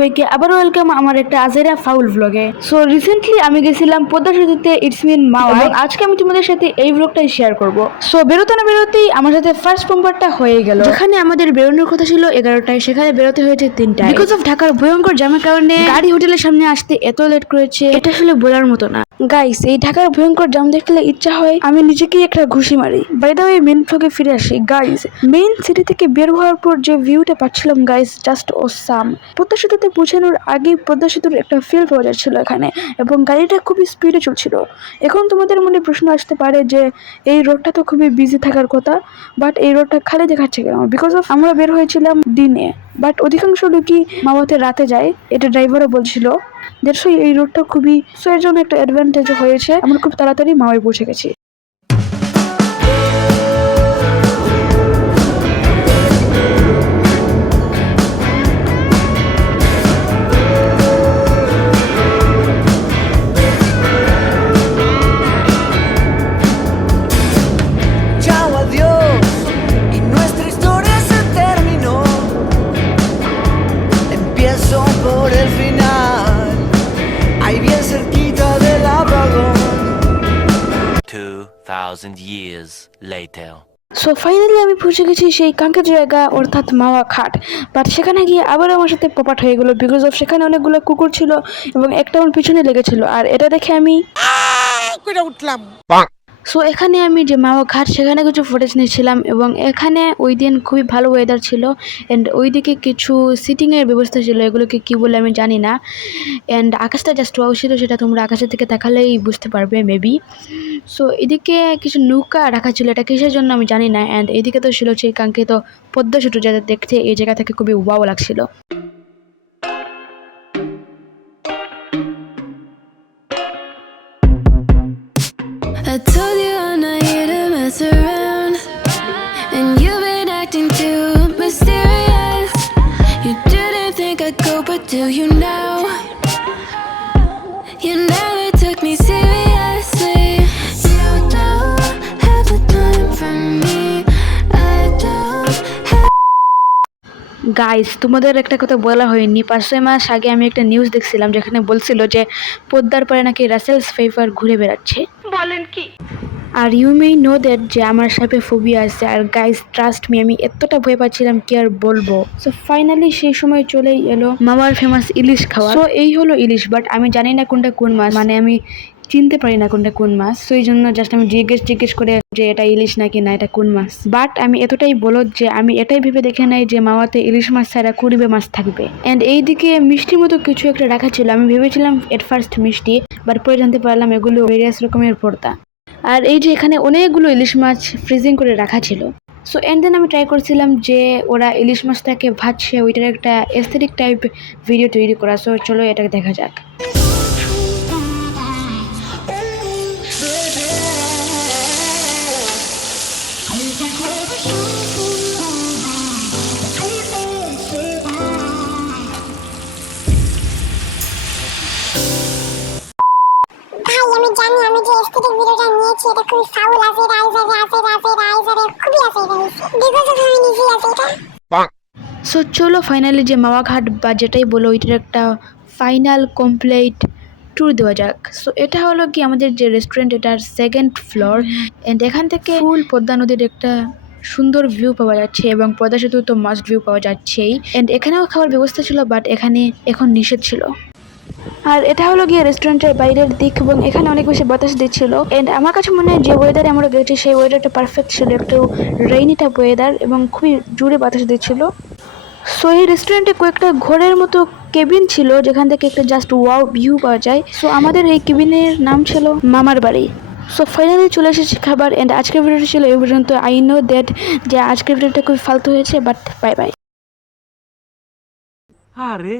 সবাইকে আবারও ওয়েলকাম আমার একটা আজেরা ফাউল ব্লগে। সো রিসেন্টলি আমি গেছিলাম পদ্মা সেতুতে ইটস মিন মাওয়া, এবং আজকে আমি তোমাদের সাথে এই ব্লগটাই শেয়ার করব। সো বেরোতে না বেরোতেই আমার সাথে ফার্স্ট পাম্পারটা হয়ে গেল। যেখানে আমাদের বেরোনোর কথা ছিল 11টায়, সেখানে বেরোতে হয়েছে 3টায়। বিকজ অফ ঢাকার ভয়ঙ্কর জ্যামের কারণে গাড়ি হোটেলের সামনে আসতে এত লেট করেছে, এটা আসলে বলার মতো না। গাইস, এই ঢাকার ভয়ঙ্কর জ্যাম দেখলে ইচ্ছা হয় আমি নিজেকেই একটা ঘুষি মারি। বাই দ্য ওয়ে, মেইন ব্লগে ফিরে আসি। গাইস, মেইন সিটি থেকে বের হওয়ার পর যে ভিউটা পাচ্ছিলাম গাইস, জাস্ট অসাম। পদ্মা সেতুতে পৌঁছানোর আগেই পদ্মা সেতুর একটা ফিল পাওয়া যাচ্ছিল এখানে, এবং গাড়িটা খুবই স্পিডে চলছিল। এখন তোমাদের মনে প্রশ্ন আসতে পারে যে এই রোডটা তো খুবই বিজি থাকার কথা, বাট এই রোডটা খালি দেখাচ্ছে কেন? বিকজ অফ আমরা বের হয়েছিলাম দিনে, বাট অধিকাংশ লোকই মাওয়াতে রাতে যায়, এটা ড্রাইভারও বলছিল। দেড়শো এই রোডটা খুবই, সো এর জন্য একটা অ্যাডভান্টেজ হয়েছে, আমরা খুব তাড়াতাড়ি মাওয়ায় পৌঁছে গেছি। Chao, adiós, y nuestra historia se terminó. Empiezo por el final, ahí bien cerquita del apagón. 2,000 years later. So finally আমি পৌঁছে গেছি সেই কাঙ্ক্ষিত জায়গা, অর্থাৎ মাওয়া ঘাট। বাট সেখানে গিয়ে আবার আমার সাথে পপাট হয়ে গেলো, বিকজ অফ সেখানে অনেকগুলো কুকুর ছিল এবং একটা আমার পিছনে লেগেছিল, আর এটা দেখে আমি উঠলাম। সো এখানে আমি যে মাওয়া ঘাট, সেখানে কিছু ফুটেজ নিয়েছিলাম, এবং এখানে ওই দিন খুবই ভালো ওয়েদার ছিল, অ্যান্ড ওইদিকে কিছু সিটিংয়ের ব্যবস্থা ছিল, এগুলোকে কী বলে আমি জানি না। অ্যান্ড আকাশটা জাস্ট ওয়াও ছিল, সেটা তোমরা আকাশের দিকে তাকালেই বুঝতে পারবে মেবি। সো এদিকে কিছু নৌকা রাখা ছিল, এটা কিসের জন্য আমি জানি না। অ্যান্ড এইদিকে তো ছিল সেই কাঙ্ক্ষিত পদ্মা সেতু, যাতে দেখতে এই জায়গা থেকে খুবই ওয়াও লাগছিল। I told you I'm not here to mess around, and you've been acting too mysterious. You didn't think I'd go, but do you now? You never took me seriously. You don't have the time for me. I don't have. Guys, তোমাদের একটা কথা বলা হয়নি, 5-6 মাস আগে আমি একটা news দেখছিলাম, যেখানে বলছিল যে পদ্মার পরে নাকি রাসেলস ফেভার ঘুরে বেড়াচ্ছে। বলেন কি? Are you may know that যে আমার সাপে ফোবিয়া আছে, আর গাইস ট্রাস্ট মি, আমি এতটা ভয় পাচ্ছিলাম কি আর বলবো। সো ফাইনালি সেই সময় চলেই এলো মামার ফেমাস ইলিশ খাওয়া। সো এই হলো ইলিশ, বাট আমি জানি না কোনটা কোন মাছ, মানে আমি চিনতে পারি না কোনটা কোন মাছ। তো এই জন্য জাস্ট আমি জিজ্ঞেস করে যে এটা ইলিশ নাকি না এটা কোন মাছ। বাট আমি এতটাই বলদ যে আমি এটাই ভেবে দেখে নাই যে মাওয়াতে ইলিশ মাছ ছাড়া কুড়িবে মাছ থাকবে। অ্যান্ড এইদিকে মিষ্টি মতো কিছু একটা রাখা ছিল, আমি ভেবেছিলাম এট ফার্স্ট মিষ্টি, বাট পরে জানতে পারলাম এগুলো ভেরিয়াস রকমের ভর্তা। আর এই যে এখানে অনেকগুলো ইলিশ মাছ ফ্রিজিং করে রাখা ছিল। সো এন্ড দেন আমি ট্রাই করছিলাম যে ওরা ইলিশ মাছটাকে ভাজছে, ওইটার একটা এস্থেটিক টাইপ ভিডিও তৈরি করা। সো চলো এটাকে দেখা যাক। ভাই আমি জানি আমি যে এস্থেটিক ভিডিওটা নিয়েছি এটা খুবই ফাউল আছে, রাইজারে খুবই আছে এটা, বিকজ অফ আমি নিজেই আছে এটা। সো চলো ফাইনালি যে মাওয়া ঘাট বা যেটাই বলো, ওইটার একটা ফাইনাল কমপ্লিট ট্যুর দেওয়া যাক। সো এটা হলো কি আমাদের যে রেস্টুরেন্ট, এটার 2nd ফ্লোর, অ্যান্ড এখান থেকে ফুল পদ্মা নদীর একটা সুন্দর ভিউ পাওয়া যাচ্ছে, এবং পদ্মা সেতু তো মাস্ট ভিউ পাওয়া যাচ্ছেই। অ্যান্ড এখানেও খাওয়ার ব্যবস্থা ছিল, বাট এখানে এখন নিষেধ ছিল। আর এটা হলো গিয়ে রেস্টুরেন্টের বাইরের দিক, এবং এখানে অনেক বেশি বাতাস দিচ্ছিল। এন্ড আমার কাছে মনে হয় যে ওয়েদারে আমরা গেছি সেই ওয়েদারটা পারফেক্ট ছিল, একটু রেইনি টাইপ ওয়েদার, এবং খুবই জোরে বাতাস দিচ্ছিল। সো এই রেস্টুরেন্টে কয়েকটা ঘরের মতো কেবিন ছিল, যেখান থেকে একটা জাস্ট ওয়াও ভিউ পাওয়া যায়। সো আমাদের এই কেবিনের নাম ছিল মামার বাড়ি। সো ফাইনালি চলে এসেছি খাবার। অ্যান্ড আজকের ভিডিওটা ছিল এই পর্যন্ত। আই নো দ্যাট যে আজকের ভিডিওটা খুবই ফালতু হয়েছে, বাট বাই বাই। আরে